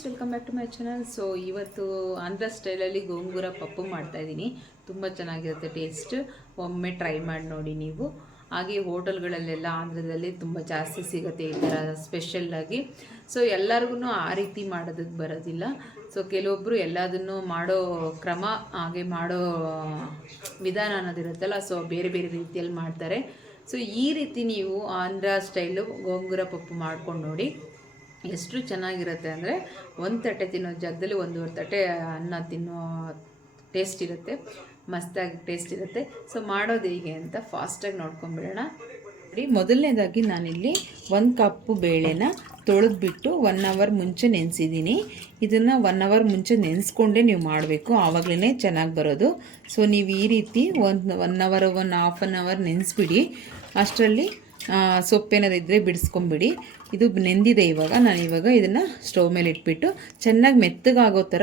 Guys welcome back to my channel so ಇವತ್ತು ಆಂಧ್ರ ಸ್ಟೈಲಲ್ಲಿ ಗೋಂಗೂರ ಪಪ್ಪು ಮಾಡ್ತಾಯಿದ್ದೀನಿ ತುಂಬ ಚೆನ್ನಾಗಿರುತ್ತೆ ಟೇಸ್ಟ್ ಒಮ್ಮೆ ಟ್ರೈ ಮಾಡಿ ನೋಡಿ ನೀವು. ಹಾಗೆ ಹೋಟೆಲ್ಗಳಲ್ಲೆಲ್ಲ ಆಂಧ್ರದಲ್ಲಿ ತುಂಬ ಜಾಸ್ತಿ ಸಿಗುತ್ತೆ ಈ ಥರ ಸ್ಪೆಷಲ್ಲಾಗಿ ಸೊ ಎಲ್ಲರಿಗೂ ಆ ರೀತಿ ಮಾಡೋದಕ್ಕೆ ಬರೋದಿಲ್ಲ. ಸೊ ಕೆಲವೊಬ್ಬರು ಎಲ್ಲದನ್ನು ಮಾಡೋ ಕ್ರಮ, ಹಾಗೆ ಮಾಡೋ ವಿಧಾನ ಅನ್ನೋದಿರುತ್ತಲ್ಲ ಸೊ ಬೇರೆ ಬೇರೆ ರೀತಿಯಲ್ಲಿ ಮಾಡ್ತಾರೆ. ಸೊ ಈ ರೀತಿ ನೀವು ಆಂಧ್ರ ಸ್ಟೈಲು ಗೋಂಗೂರ ಪಪ್ಪು ಮಾಡ್ಕೊಂಡು ನೋಡಿ. ಎಷ್ಟು ಚೆನ್ನಾಗಿರುತ್ತೆ ಅಂದರೆ ಒಂದು ತಟ್ಟೆ ತಿನ್ನೋ ಜಾಗದಲ್ಲಿ ಒಂದೂವರೆ ತಟ್ಟೆ ಅನ್ನ ತಿನ್ನೋ ಟೇಸ್ಟ್ ಇರುತ್ತೆ, ಮಸ್ತಾಗಿ ಟೇಸ್ಟ್ ಇರುತ್ತೆ. ಸೊ ಮಾಡೋದು ಹೇಗೆ ಅಂತ ಫಾಸ್ಟಾಗಿ ನೋಡ್ಕೊಂಬಿಡೋಣ ನೋಡಿ, ಮೊದಲನೇದಾಗಿ ನಾನಿಲ್ಲಿ ಒಂದು ಕಪ್ಪು ಬೇಳೆನ ತೊಳೆದ್ಬಿಟ್ಟು ಒನ್ ಅವರ್ ಮುಂಚೆ ನೆನೆಸಿದ್ದೀನಿ. ಇದನ್ನು ಒನ್ ಅವರ್ ಮುಂಚೆ ನೆನೆಸ್ಕೊಂಡೇ ನೀವು ಮಾಡಬೇಕು. ಆವಾಗಲೇ ಚೆನ್ನಾಗಿ ಬರೋದು. ಸೊ ನೀವು ಈ ರೀತಿ ಒಂದು one hour one half an hour ನೆನೆಸ್ಬಿಡಿ. ಅಷ್ಟರಲ್ಲಿ ಸೊಪ್ಪೇನಾದ್ರು ಇದ್ದರೆ ಬಿಡಿಸ್ಕೊಂಬಿಡಿ. ಇದು ನೆಂದಿದೆ ಇವಾಗ. ನಾನು ಇವಾಗ ಇದನ್ನು ಸ್ಟವ್ ಮೇಲೆ ಇಟ್ಬಿಟ್ಟು ಚೆನ್ನಾಗಿ ಮೆತ್ತಗಾಗೋ ಥರ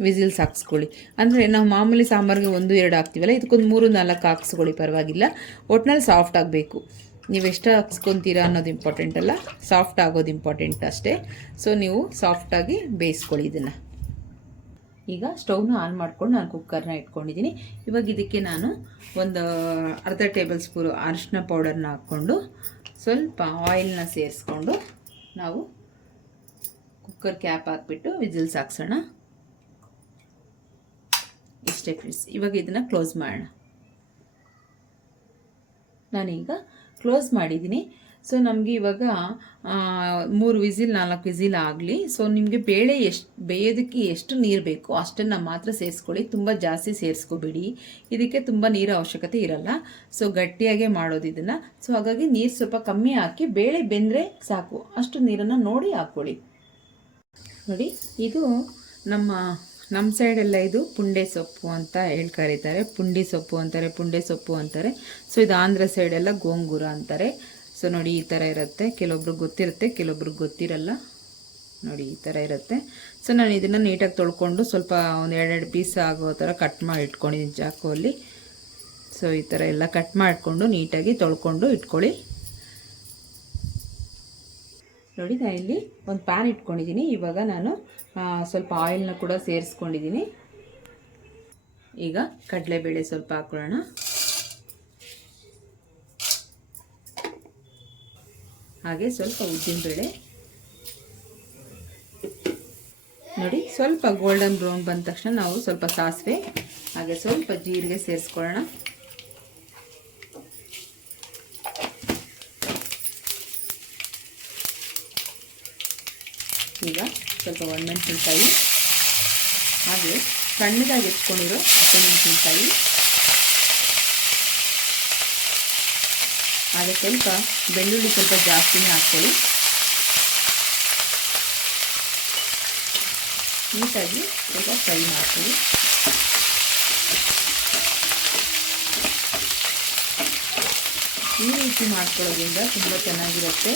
ವಿಸಿಲ್ಸ್ ಹಾಕ್ಸ್ಕೊಳ್ಳಿ. ಅಂದರೆ ನಾವು ಮಾಮೂಲಿ ಸಾಂಬಾರಿಗೆ ಒಂದು, ಎರಡು ಹಾಕ್ತೀವಲ್ಲ, ಇದಕ್ಕೊಂದು ಮೂರು, ನಾಲ್ಕು ಹಾಕ್ಸ್ಕೊಳ್ಳಿ, ಪರವಾಗಿಲ್ಲ. ಒಟ್ನಲ್ಲಿ ಸಾಫ್ಟ್ ಆಗಬೇಕು. ನೀವು ಎಷ್ಟು ಹಾಕ್ಸ್ಕೊತೀರಾ ಅನ್ನೋದು ಇಂಪಾರ್ಟೆಂಟ್ ಅಲ್ಲ. ಸಾಫ್ಟ್ ಆಗೋದು ಇಂಪಾರ್ಟೆಂಟ್ ಅಷ್ಟೇ. ಸೊ ನೀವು ಸಾಫ್ಟಾಗಿ ಬೇಯಿಸ್ಕೊಳ್ಳಿ ಇದನ್ನು. ಈಗ ಸ್ಟೌವ್ನ ಆನ್ ಮಾಡ್ಕೊಂಡು ನಾನು ಕುಕ್ಕರ್ನ ಇಟ್ಕೊಂಡಿದ್ದೀನಿ. ಇವಾಗ ಇದಕ್ಕೆ ನಾನು ಒಂದು ಅರ್ಧ ಟೇಬಲ್ ಸ್ಪೂನ್ ಅರಿಶಿನ ಪೌಡರ್ನ ಹಾಕ್ಕೊಂಡು ಸ್ವಲ್ಪ ಆಯಿಲ್ನ ಸೇರಿಸ್ಕೊಂಡು ನಾವು ಕುಕ್ಕರ್ ಕ್ಯಾಪ್ ಹಾಕ್ಬಿಟ್ಟು ವಿಜಿಲ್ಸ್ ಹಾಕ್ಸೋಣ. ಇಷ್ಟೇ ಫ್ರೆಂಡ್ಸ್, ಇವಾಗ ಇದನ್ನು ಕ್ಲೋಸ್ ಮಾಡೋಣ. ನಾನೀಗ ಕ್ಲೋಸ್ ಮಾಡಿದ್ದೀನಿ. ಸೊ ನಮಗೆ ಇವಾಗ ಮೂರು ವಿಸಿಲ್, ನಾಲ್ಕು ವಿಸಿಲ್ ಆಗಲಿ. ಸೊ ನಿಮಗೆ ಬೇಳೆ ಎಷ್ಟು, ಬೇಯೋದಕ್ಕೆ ಎಷ್ಟು ನೀರು ಬೇಕು ಅಷ್ಟನ್ನು ಮಾತ್ರ ಸೇರಿಸ್ಕೊಳ್ಳಿ. ತುಂಬ ಜಾಸ್ತಿ ಸೇರಿಸ್ಕೋಬೇಡಿ. ಇದಕ್ಕೆ ತುಂಬ ನೀರು ಅವಶ್ಯಕತೆ ಇರಲ್ಲ. ಸೊ ಗಟ್ಟಿಯಾಗೆ ಮಾಡೋದು ಇದನ್ನು. ಸೊ ಹಾಗಾಗಿ ನೀರು ಸ್ವಲ್ಪ ಕಮ್ಮಿ ಹಾಕಿ, ಬೇಳೆ ಬೆಂದರೆ ಸಾಕು. ಅಷ್ಟು ನೀರನ್ನು ನೋಡಿ ಹಾಕ್ಕೊಳ್ಳಿ. ನೋಡಿ, ಇದು ನಮ್ಮ ನಮ್ಮ ಸೈಡೆಲ್ಲ ಇದು ಪುಂಡೆ ಸೊಪ್ಪು ಅಂತ ಹೇಳಿ ಕರೀತಾರೆ ಪುಂಡಿ ಸೊಪ್ಪು ಅಂತಾರೆ, ಪುಂಡೆ ಸೊಪ್ಪು ಅಂತಾರೆ. ಸೊ ಇದು ಆಂಧ್ರ ಸೈಡೆಲ್ಲ ಗೋಂಗೂರ ಅಂತಾರೆ. ಸೊ ನೋಡಿ ಈ ಥರ ಇರುತ್ತೆ. ಕೆಲವೊಬ್ರಿಗೆ ಗೊತ್ತಿರುತ್ತೆ ಕೆಲವೊಬ್ರಿಗೆ ಗೊತ್ತಿರಲ್ಲ. ನೋಡಿ ಈ ಥರ ಇರುತ್ತೆ. ಸೊ ನಾನು ಇದನ್ನು ನೀಟಾಗಿ ತೊಳ್ಕೊಂಡು ಸ್ವಲ್ಪ ಒಂದು ಎರಡೆರಡು ಪೀಸ್ ಆಗೋ ಥರ ಕಟ್ ಮಾಡಿ ಇಟ್ಕೊಂಡಿದ್ದೀನಿ ಚಾಕುವಲ್ಲಿ. ಸೊ ಈ ಥರ ಎಲ್ಲ ಕಟ್ ಮಾಡಿಕೊಂಡು ನೀಟಾಗಿ ತೊಳ್ಕೊಂಡು ಇಟ್ಕೊಳ್ಳಿ. ನೋಡಿ ನಾನು ಇಲ್ಲಿ ಒಂದು ಪ್ಯಾನ್ ಇಟ್ಕೊಂಡಿದ್ದೀನಿ ಇವಾಗ ನಾನು ಸ್ವಲ್ಪ ಆಯಿಲ್ನ ಕೂಡ ಸೇರಿಸ್ಕೊಂಡಿದ್ದೀನಿ ಈಗ ಕಡಲೆಬೇಳೆ ಸ್ವಲ್ಪ ಹಾಕೊಳ್ಳೋಣ. ಹಾಗೆ ಸ್ವಲ್ಪ ಉದ್ದಿನಬೇಳೆ ನೋಡಿ, ಸ್ವಲ್ಪ ಗೋಲ್ಡನ್ ಬ್ರೌನ್ ಬಂದ ತಕ್ಷಣ ನಾವು ಸ್ವಲ್ಪ ಸಾಸಿವೆ, ಹಾಗೆ ಸ್ವಲ್ಪ ಜೀರಿಗೆ ಸೇರಿಸ್ಕೊಳ್ಳೋಣ. ಈಗ ಸ್ವಲ್ಪ ಒಣಮೆಣಸಿನ್ಕಾಯಿ, ಹಾಗೆ ಸಣ್ಣದಾಗಿ ಹೆಚ್ಕೊಂಡಿರೋ ಹಸಿಮೆಣಸಿನ್ಕಾಯಿ. ಹಾಗೆ ಸ್ವಲ್ಪ ಬೆಳ್ಳುಳ್ಳಿ ಸ್ವಲ್ಪ ಜಾಸ್ತಿನೇ ಹಾಕ್ಕೊಳ್ಳಿ. ನೀಟಾಗಿ ಸ್ವಲ್ಪ ಫ್ರೈ ಮಾಡ್ಕೊಳ್ಳಿ. ಈ ರೀತಿ ಮಾಡ್ಕೊಳ್ಳೋದ್ರಿಂದ ತುಂಬ ಚೆನ್ನಾಗಿರುತ್ತೆ.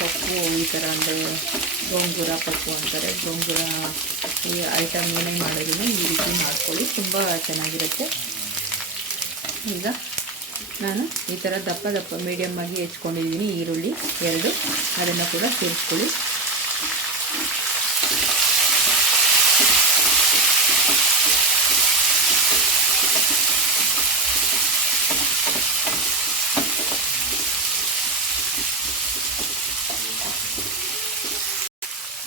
ಪಪ್ಪು ಈ ಥರ ಅಂದರೆ ಗೋಂಗೂರ ಪಪ್ಪು ಅಂತಾರೆ. ಗೋಂಗೂರ ಈ ಐಟಮ್ ಏನೇ ಮಾಡೋದನ್ನು ಈ ರೀತಿ ಮಾಡ್ಕೊಳ್ಳಿ. ತುಂಬ ಚೆನ್ನಾಗಿರುತ್ತೆ. ಈಗ ನಾನು ಈ ಥರ ದಪ್ಪ ದಪ್ಪ ಮೀಡಿಯಮ್ ಆಗಿ ಹೆಚ್ಕೊಂಡಿದ್ದೀನಿ ಈರುಳ್ಳಿ ಎರಡು. ಅದನ್ನು ಕೂಡ ಸೇರಿಸ್ಕೊಳ್ಳಿ.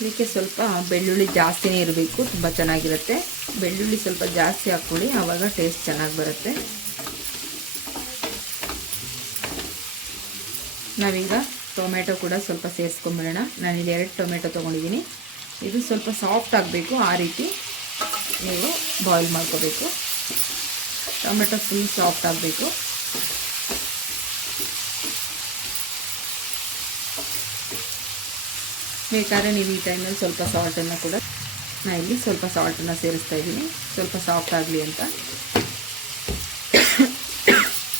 ಇದಕ್ಕೆ ಸ್ವಲ್ಪ ಬೆಳ್ಳುಳ್ಳಿ ಜಾಸ್ತಿನೇ ಇರಬೇಕು, ತುಂಬ ಚೆನ್ನಾಗಿರುತ್ತೆ. ಬೆಳ್ಳುಳ್ಳಿ ಸ್ವಲ್ಪ ಜಾಸ್ತಿ ಹಾಕ್ಕೊಳ್ಳಿ, ಆವಾಗ ಟೇಸ್ಟ್ ಚೆನ್ನಾಗಿ ಬರುತ್ತೆ. ನಾವೀಗ ಟೊಮೆಟೊ ಕೂಡ ಸ್ವಲ್ಪ ಸೇರಿಸ್ಕೊಂಬಿಡೋಣ ಇಲ್ಲಿ ಎರಡು ಟೊಮೆಟೊ ತೊಗೊಂಡಿದ್ದೀನಿ. ಇದು ಸ್ವಲ್ಪ ಸಾಫ್ಟ್ ಆಗಬೇಕು. ಆ ರೀತಿ ನೀವು ಬಾಯ್ಲ್ ಮಾಡ್ಕೋಬೇಕು. ಟೊಮೆಟೊ ಫುಲ್ ಸಾಫ್ಟ್ ಆಗಬೇಕು. ಬೇಕಾದ್ರೆ ನೀವು ಈ ಟೈಮಲ್ಲಿ ಸ್ವಲ್ಪ ಸಾಲ್ಟನ್ನು ಕೂಡ ನಾನು ಇಲ್ಲಿ ಸ್ವಲ್ಪ ಸಾಲ್ಟನ್ನು ಸೇರಿಸ್ತಾ ಇದ್ದೀನಿ. ಸ್ವಲ್ಪ ಸಾಫ್ಟ್ ಆಗಲಿ ಅಂತ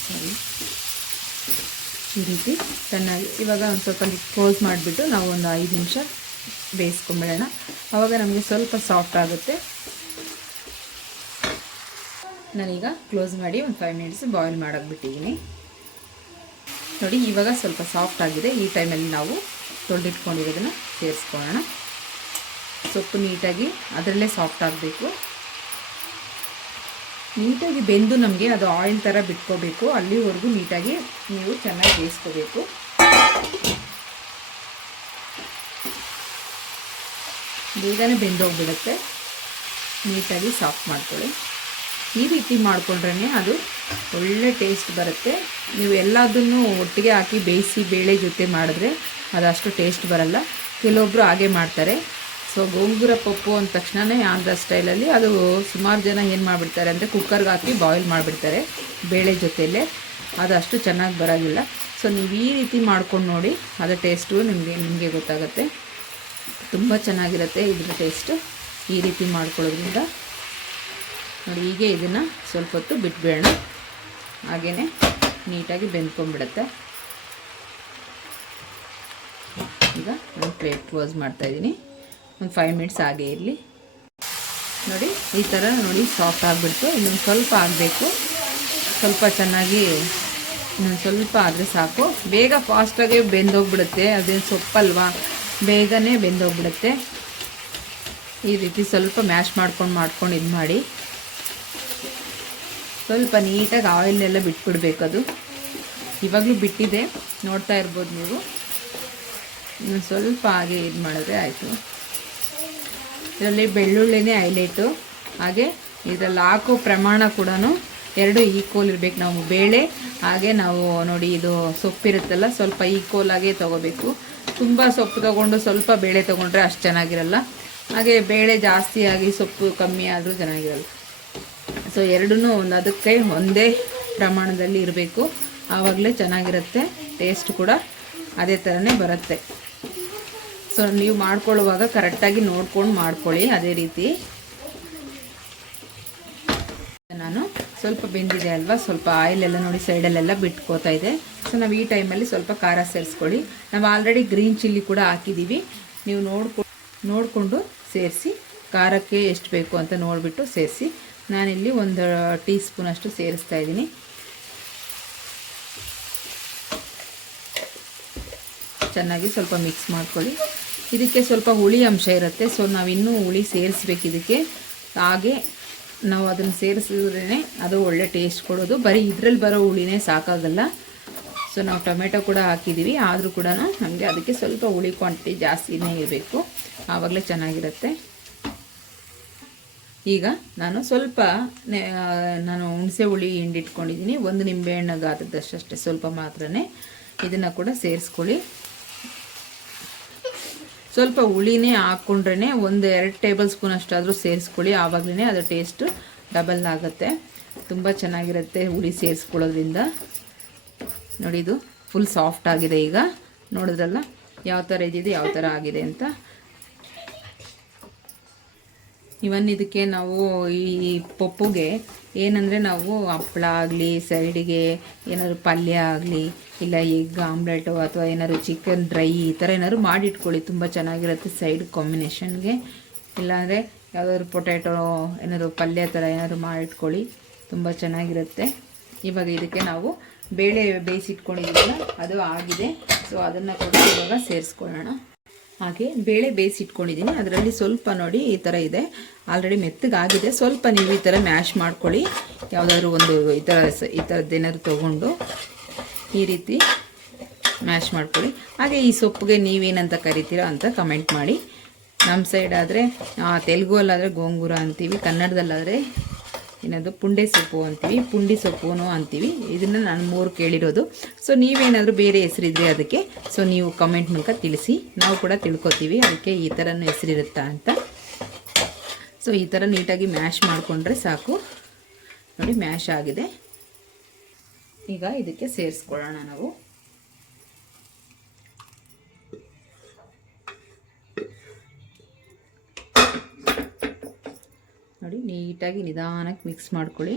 ಸರಿ ಈ ರೀತಿ ಚೆನ್ನಾಗಿ ಇವಾಗ ಒಂದು ಸ್ವಲ್ಪ ಕ್ಲೋಸ್ ಮಾಡಿಬಿಟ್ಟು ನಾವು ಒಂದು ಐದು ನಿಮಿಷ ಬೇಯಿಸ್ಕೊಂಬಿಡೋಣ. ಆವಾಗ ನಮಗೆ ಸ್ವಲ್ಪ ಸಾಫ್ಟ್ ಆಗುತ್ತೆ. ನಾನೀಗ ಕ್ಲೋಸ್ ಮಾಡಿ ಒಂದು ಫೈವ್ ಮಿನಿಟ್ಸ್ ಬಾಯ್ಲ್ ಮಾಡಾಕ್ಬಿಟ್ಟಿದ್ದೀನಿ. ನೋಡಿ, ಇವಾಗ ಸ್ವಲ್ಪ ಸಾಫ್ಟ್ ಆಗಿದೆ. ಈ ಟೈಮಲ್ಲಿ ನಾವು ತೊಳೆದಿಟ್ಕೊಂಡಿರೋದನ್ನು ಸೇರಿಸ್ಕೊಳ್ಳೋಣ. ಸೊಪ್ಪು ನೀಟಾಗಿ ಅದರಲ್ಲೇ ಸಾಫ್ಟ್ ಆಗಬೇಕು. ನೀಟಾಗಿ ಬೆಂದು ನಮಗೆ ಅದು ಆಯಿಲ್ ಥರ ಬಿಟ್ಕೋಬೇಕು. ಅಲ್ಲಿವರೆಗೂ ನೀಟಾಗಿ ನೀವು ಚೆನ್ನಾಗಿ ಬೇಯಿಸ್ಕೋಬೇಕು. ಬೇಗನೆ ಬೆಂದೋಗ್ಬಿಡುತ್ತೆ. ನೀಟಾಗಿ ಸಾಫ್ಟ್ ಮಾಡ್ಕೊಳ್ಳಿ. ಈ ರೀತಿ ಮಾಡಿಕೊಂಡ್ರೆ ಅದು ಒಳ್ಳೆ ಟೇಸ್ಟ್ ಬರುತ್ತೆ. ನೀವು ಎಲ್ಲದನ್ನು ಒಟ್ಟಿಗೆ ಹಾಕಿ ಬೇಯಿಸಿ ಬೇಳೆ ಜೊತೆ ಮಾಡಿದ್ರೆ ಅದಷ್ಟು ಟೇಸ್ಟ್ ಬರಲ್ಲ. ಕೆಲವೊಬ್ಬರು ಹಾಗೆ ಮಾಡ್ತಾರೆ. ಸೊ ಗೋಂಗೂರ ಪಪ್ಪು ಅಂದ ತಕ್ಷಣವೇ ಆಂಧ್ರ ಸ್ಟೈಲಲ್ಲಿ ಅದು ಸುಮಾರು ಜನ ಏನು ಮಾಡಿಬಿಡ್ತಾರೆ ಅಂದರೆ ಕುಕ್ಕರ್ಗೆ ಹಾಕಿ ಬಾಯ್ಲ್ ಮಾಡಿಬಿಡ್ತಾರೆ ಬೇಳೆ ಜೊತೆಯಲ್ಲೇ ಅದು ಅಷ್ಟು ಚೆನ್ನಾಗಿ ಬರೋದಿಲ್ಲ. ಸೊ ನೀವು ಈ ರೀತಿ ಮಾಡ್ಕೊಂಡು ನೋಡಿ ಅದರ ಟೇಸ್ಟು ನಿಮಗೆ ನಿಮಗೆ ಗೊತ್ತಾಗುತ್ತೆ. ತುಂಬ ಚೆನ್ನಾಗಿರುತ್ತೆ ಇದ್ರ ಟೇಸ್ಟು ಈ ರೀತಿ ಮಾಡ್ಕೊಳ್ಳೋದ್ರಿಂದ. ನೋಡಿ, ಹೀಗೆ ಇದನ್ನು ಸ್ವಲ್ಪ ಹೊತ್ತು ಬಿಟ್ಬೇಡ ಹಾಗೆಯೇ ನೀಟಾಗಿ ಬೆಂದ್ಕೊಂಡ್ಬಿಡುತ್ತೆ. ಈಗ ನಾನು ಪ್ಲೇಟ್ ಕ್ಲೋಸ್ ಮಾಡ್ತಾಯಿದ್ದೀನಿ ಒಂದು ಫೈವ್ ಮಿನಿಟ್ಸ್ ಹಾಗೆ ಇರಲಿ. ನೋಡಿ, ಈ ಥರ ನೋಡಿ ಸಾಫ್ಟ್ ಆಗಿಬಿಡ್ತು. ಇನ್ನೊಂದು ಸ್ವಲ್ಪ ಆಗಬೇಕು. ಸ್ವಲ್ಪ ಚೆನ್ನಾಗಿ ಇನ್ನೊಂದು ಸ್ವಲ್ಪ ಆದರೆ ಸಾಕು. ಬೇಗ ಫಾಸ್ಟಾಗಿ ಬೆಂದೋಗ್ಬಿಡುತ್ತೆ. ಅದೇನು ಸೊಪ್ಪಲ್ವಾ? ಬೇಗನೆ ಬೆಂದೋಗ್ಬಿಡುತ್ತೆ. ಈ ರೀತಿ ಸ್ವಲ್ಪ ಮ್ಯಾಶ್ ಮಾಡ್ಕೊಂಡು ಮಾಡ್ಕೊಂಡು ಇದು ಮಾಡಿ. ಸ್ವಲ್ಪ ನೀಟಾಗಿ ಆಯಿಲ್ನೆಲ್ಲ ಬಿಟ್ಬಿಡ್ಬೇಕು ಅದು. ಇವಾಗಲೂ ಬಿಟ್ಟಿದೆ. ನೋಡ್ತಾ ಇರ್ಬೋದು ನೀವು. ಸ್ವಲ್ಪ ಹಾಗೆ ಇದು ಮಾಡಿದ್ರೆ ಆಯಿತು. ಇದರಲ್ಲಿ ಬೆಳ್ಳುಳ್ಳಿನೇ ಹೈಲೈಟು. ಹಾಗೆ ಇದರಲ್ಲಿ ಹಾಕೋ ಪ್ರಮಾಣ ಕೂಡ ಎರಡು ಈಕ್ವಲ್ ಇರಬೇಕು. ನಾವು ಬೇಳೆ, ಹಾಗೆ ನಾವು ನೋಡಿ ಇದು ಸೊಪ್ಪಿರುತ್ತಲ್ಲ, ಸ್ವಲ್ಪ ಈಕ್ವಲ್ ಆಗೇ ತೊಗೋಬೇಕು. ತುಂಬ ಸೊಪ್ಪು ತೊಗೊಂಡು ಸ್ವಲ್ಪ ಬೇಳೆ ತೊಗೊಂಡ್ರೆ ಅಷ್ಟು ಚೆನ್ನಾಗಿರಲ್ಲ. ಹಾಗೆ ಬೇಳೆ ಜಾಸ್ತಿ ಆಗಿ ಸೊಪ್ಪು ಕಮ್ಮಿ ಆದರೂ ಚೆನ್ನಾಗಿರಲ್ಲ. ಸೊ ಎರಡೂ ಒಂದು ಅದಕ್ಕೆ ಒಂದೇ ಪ್ರಮಾಣದಲ್ಲಿ ಇರಬೇಕು. ಆವಾಗಲೇ ಚೆನ್ನಾಗಿರುತ್ತೆ ಟೇಸ್ಟ್ ಕೂಡ ಅದೇ ಥರನೇ ಬರುತ್ತೆ. ಸೊ ನೀವು ಮಾಡ್ಕೊಳ್ಳುವಾಗ ಕರೆಕ್ಟಾಗಿ ನೋಡ್ಕೊಂಡು ಮಾಡ್ಕೊಳ್ಳಿ, ಅದೇ ರೀತಿ. ನಾನು ಸ್ವಲ್ಪ ಬೆಂದಿದೆ ಅಲ್ವಾ, ಸ್ವಲ್ಪ ಆಯಿಲೆಲ್ಲ ನೋಡಿ ಸೈಡಲ್ಲೆಲ್ಲ ಬಿಟ್ಕೋತಾ ಇದೆ. ಸೊ ನಾವು ಈ ಟೈಮಲ್ಲಿ ಸ್ವಲ್ಪ ಖಾರ ಸೇರಿಸ್ಕೊಳ್ಳಿ. ನಾವು ಆಲ್ರೆಡಿ ಗ್ರೀನ್ ಚಿಲ್ಲಿ ಕೂಡ ಹಾಕಿದ್ದೀವಿ. ನೀವು ನೋಡ್ಕೊ, ನೋಡಿಕೊಂಡು ಸೇರಿಸಿ, ಖಾರಕ್ಕೆ ಎಷ್ಟು ಬೇಕು ಅಂತ ನೋಡಿಬಿಟ್ಟು ಸೇರಿಸಿ, ನಾನಿಲ್ಲಿ ಒಂದು ಟೀ ಸ್ಪೂನಷ್ಟು ಸೇರಿಸ್ತಾ ಇದ್ದೀನಿ. ಚೆನ್ನಾಗಿ ಸ್ವಲ್ಪ ಮಿಕ್ಸ್ ಮಾಡ್ಕೊಳ್ಳಿ. ಇದಕ್ಕೆ ಸ್ವಲ್ಪ ಹುಳಿ ಅಂಶ ಇರುತ್ತೆ. ಸೊ ನಾವು ಇನ್ನೂ ಹುಳಿ ಸೇರಿಸ್ಬೇಕು ಇದಕ್ಕೆ. ಹಾಗೆ ನಾವು ಅದನ್ನು ಸೇರಿಸಿದ್ರೇ ಅದು ಒಳ್ಳೆ ಟೇಸ್ಟ್ ಕೊಡೋದು. ಬರೀ ಇದರಲ್ಲಿ ಬರೋ ಹುಳಿನೇ ಸಾಕಾಗಲ್ಲ. ಸೊ ನಾವು ಟೊಮೆಟೊ ಕೂಡ ಹಾಕಿದ್ದೀವಿ ಆದರೂ ಕೂಡ ನಮಗೆ ಅದಕ್ಕೆ ಸ್ವಲ್ಪ ಹುಳಿ ಕ್ವಾಂಟಿಟಿ ಜಾಸ್ತಿನೇ ಇರಬೇಕು. ಆವಾಗಲೇ ಚೆನ್ನಾಗಿರುತ್ತೆ. ಈಗ ನಾನು ಸ್ವಲ್ಪ ನಾನು ಹುಣಸೆ ಹುಳಿ ಹಿಂಡಿಟ್ಕೊಂಡಿದ್ದೀನಿ ಒಂದು ನಿಂಬೆಹಣ್ಣು ಗಾತ್ರದಷ್ಟೇ, ಸ್ವಲ್ಪ ಮಾತ್ರನೇ. ಇದನ್ನು ಕೂಡ ಸೇರಿಸ್ಕೊಳ್ಳಿ. ಸ್ವಲ್ಪ ಹುಳಿನೇ ಹಾಕ್ಕೊಂಡ್ರೆ ಒಂದು ಎರಡು ಟೇಬಲ್ ಸ್ಪೂನ್ ಅಷ್ಟಾದರೂ ಸೇರಿಸ್ಕೊಳ್ಳಿ. ಆವಾಗಲೇ ಅದರ ಟೇಸ್ಟು ಡಬಲ್ ಆಗುತ್ತೆ. ತುಂಬ ಚೆನ್ನಾಗಿರುತ್ತೆ ಹುಳಿ ಸೇರಿಸ್ಕೊಳ್ಳೋದ್ರಿಂದ. ನೋಡಿ, ಇದು ಫುಲ್ ಸಾಫ್ಟ್ ಆಗಿದೆ ಈಗ. ನೋಡಿದ್ರಲ್ಲ? ಯಾವ ಥರ ಇದ್ದಿದೆ ಯಾವ ಥರ ಆಗಿದೆ ಅಂತ. ಇವನ್ ಇದಕ್ಕೆ ನಾವು ಈ ಪಪ್ಪುಗೆ ಏನಂದರೆ ನಾವು ಹಪ್ಪಳ ಆಗಲಿ ಸೈಡಿಗೆ ಏನಾದರೂ ಪಲ್ಯ ಆಗಲಿ ಇಲ್ಲ, ಎಗ್, ಆಮ್ಲೆಟು ಅಥವಾ ಏನಾದ್ರು ಚಿಕನ್ ಡ್ರೈ ಈ ಥರ ಏನಾದ್ರು ಮಾಡಿಟ್ಕೊಳ್ಳಿ. ತುಂಬ ಚೆನ್ನಾಗಿರುತ್ತೆ ಸೈಡ್ ಕಾಂಬಿನೇಷನ್ಗೆ. ಇಲ್ಲಾಂದರೆ ಯಾವುದಾದ್ರು ಪೊಟ್ಯಾಟೊ, ಏನಾದ್ರು ಪಲ್ಯ ಥರ ಏನಾದ್ರು ಮಾಡಿಟ್ಕೊಳ್ಳಿ. ತುಂಬ ಚೆನ್ನಾಗಿರುತ್ತೆ. ಇವಾಗ ಇದಕ್ಕೆ ನಾವು ಬೇಳೆ ಬೇಯಿಸಿಟ್ಕೊಂಡಿದ್ದೀವಲ್ಲ ಅದು ಆಗಿದೆ. ಸೊ ಅದನ್ನು ಕೂಡ ಇವಾಗ ಸೇರಿಸ್ಕೊಳ್ಳೋಣ. ಹಾಗೆ ಬೇಳೆ ಬೇಯಿಸಿಟ್ಕೊಂಡಿದ್ದೀನಿ ಅದರಲ್ಲಿ ಸ್ವಲ್ಪ ನೋಡಿ ಈ ಥರ ಇದೆ. ಆಲ್ರೆಡಿ ಮೆತ್ತಗಾಗಿದೆ. ಸ್ವಲ್ಪ ನೀವು ಈ ಥರ ಮ್ಯಾಶ್ ಮಾಡ್ಕೊಳ್ಳಿ. ಯಾವುದಾದ್ರು ಒಂದು ಈ ಥರ ಈ ಥರದ್ದೇನಾದ್ರು ತೊಗೊಂಡು. ಈ ರೀತಿ ಮ್ಯಾಶ್ ಮಾಡ್ಕೊಳ್ಳಿ. ಹಾಗೆ ಈ ಸೊಪ್ಪಿಗೆ ನೀವೇನಂತ ಕರಿತೀರೋ ಅಂತ ಕಮೆಂಟ್ ಮಾಡಿ. ನಮ್ಮ ಸೈಡ್ ಆದರೆ ತೆಲುಗು ಅಲ್ಲಾದರೆ ಗೋಂಗೂರ ಅಂತೀವಿ, ಕನ್ನಡದಲ್ಲಾದರೆ ಏನದು ಪುಂಡೆ ಸೊಪ್ಪು ಅಂತೀವಿ, ಪುಂಡಿ ಸೊಪ್ಪುನು ಅಂತೀವಿ. ಇದನ್ನು ನಾನು ಮೂರು ಕೇಳಿರೋದು. ಸೊ ನೀವೇನಾದರೂ ಬೇರೆ ಹೆಸರಿದ್ರೆ ಅದಕ್ಕೆ ಸೊ ನೀವು ಕಮೆಂಟ್ ಮೂಲಕ ತಿಳಿಸಿ. ನಾವು ಕೂಡ ತಿಳ್ಕೊತೀವಿ ಅದಕ್ಕೆ ಈ ಥರನೂ ಹೆಸರಿರುತ್ತಾ ಅಂತ. ಸೊ ಈ ಥರ ನೀಟಾಗಿ ಮ್ಯಾಶ್ ಮಾಡಿಕೊಂಡ್ರೆ ಸಾಕು. ನೋಡಿ, ಮ್ಯಾಶ್ ಆಗಿದೆ. ಈಗ ಇದಕ್ಕೆ ಸೇರಿಸ್ಕೊಳ್ಳೋಣ ನಾವು. ನೋಡಿ, ನೀಟಾಗಿ ನಿಧಾನಕ್ಕೆ ಮಿಕ್ಸ್ ಮಾಡ್ಕೊಳ್ಳಿ.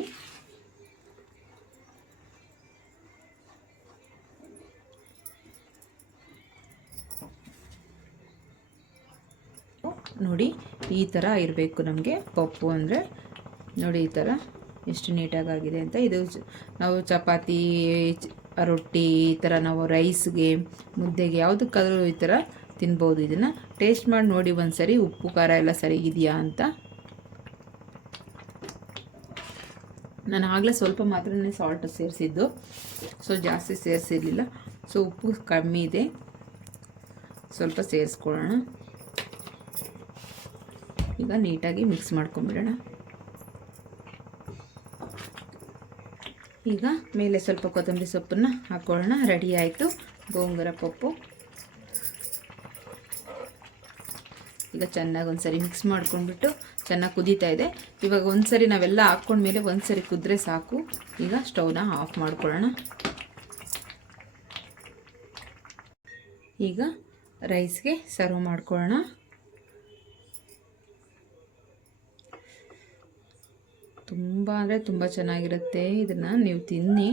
ನೋಡಿ, ಈ ಥರ ಇರಬೇಕು ನಮಗೆ ಪಪ್ಪು ಅಂದರೆ. ನೋಡಿ, ಈ ಥರ ಎಷ್ಟು ನೀಟಾಗಿ ಆಗಿದೆ ಅಂತ ಇದು ನಾವು ಚಪಾತಿ ರೊಟ್ಟಿ, ಈ ಥರ ನಾವು ರೈಸ್ಗೆ, ಮುದ್ದೆಗೆ ಯಾವುದಕ್ಕಾದ್ರೂ ಈ ಥರ ತಿನ್ಬೋದು. ಇದನ್ನು ಟೇಸ್ಟ್ ಮಾಡಿ ನೋಡಿ ಒಂದ್ಸರಿ. ಉಪ್ಪು, ಖಾರ ಎಲ್ಲ ಸರಿಗಿದೆಯಾ ಅಂತ. ನಾನು ಆಗಲೇ ಸ್ವಲ್ಪ ಮಾತ್ರ ಸಾಲ್ಟ್ ಸೇರಿಸಿದ್ದು. ಸೊ ಜಾಸ್ತಿ ಸೇರಿಸಿರ್ಲಿಲ್ಲ. ಸೊ ಉಪ್ಪು ಕಮ್ಮಿ ಇದೆ. ಸ್ವಲ್ಪ ಸೇರಿಸ್ಕೊಳ್ಳೋಣ. ಈಗ ನೀಟಾಗಿ ಮಿಕ್ಸ್ ಮಾಡ್ಕೊಂಬಿಡೋಣ. ಈಗ ಮೇಲೆ ಸ್ವಲ್ಪ ಕೊತ್ತಂಬರಿ ಸೊಪ್ಪನ್ನು ಹಾಕ್ಕೊಳ್ಳೋಣ ರೆಡಿ ಆಯಿತು. ಗೋಂಗೂರ ಪಪ್ಪು. ಈಗ ಚೆನ್ನಾಗಿ ಒಂದ್ಸರಿ ಮಿಕ್ಸ್ ಮಾಡ್ಕೊಂಡ್ಬಿಟ್ಟು ಚೆನ್ನಾಗಿ ಕುದೀತಾ ಇದೆ. ಇವಾಗ ಒಂದ್ಸರಿ ನಾವೆಲ್ಲ ಹಾಕ್ಕೊಂಡ್ಮೇಲೆ ಒಂದ್ಸರಿ ಕುದ್ರೆ ಸಾಕು. ಈಗ ಸ್ಟವ್ನ ಆಫ್ ಮಾಡ್ಕೊಳ್ಳೋಣ. ಈಗ ರೈಸ್ಗೆ ಸರ್ವ್ ಮಾಡ್ಕೊಳ್ಳೋಣ. ತುಂಬ ಅಂದರೆ ತುಂಬ ಚೆನ್ನಾಗಿರುತ್ತೆ. ಇದನ್ನು ನೀವು ತಿನ್ನಿ.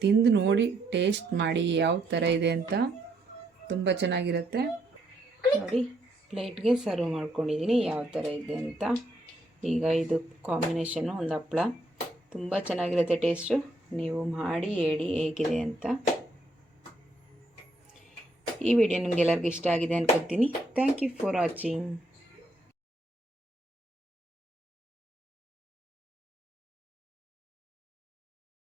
ತಿಂದು ನೋಡಿ ಟೇಸ್ಟ್ ಮಾಡಿ ಯಾವ ಥರ ಇದೆ ಅಂತ ತುಂಬ ಚೆನ್ನಾಗಿರುತ್ತೆ. ನೋಡಿ, ಪ್ಲೇಟ್ಗೆ ಸರ್ವ್ ಮಾಡ್ಕೊಂಡಿದ್ದೀನಿ ಯಾವ ಥರ ಇದೆ ಅಂತ. ಈಗ ಇದು ಕಾಂಬಿನೇಷನು ಒಂದು ಹಪ್ಪಳ. ತುಂಬ ಚೆನ್ನಾಗಿರುತ್ತೆ ಟೇಸ್ಟು. ನೀವು ಮಾಡಿ, ಹೇಳಿ ಹೇಗಿದೆ ಅಂತ. ಈ ವಿಡಿಯೋ ನಿಮಗೆಲ್ಲರಿಗೂ ಇಷ್ಟ ಆಗಿದೆ ಅನ್ಕೊತೀನಿ. Thank you for watching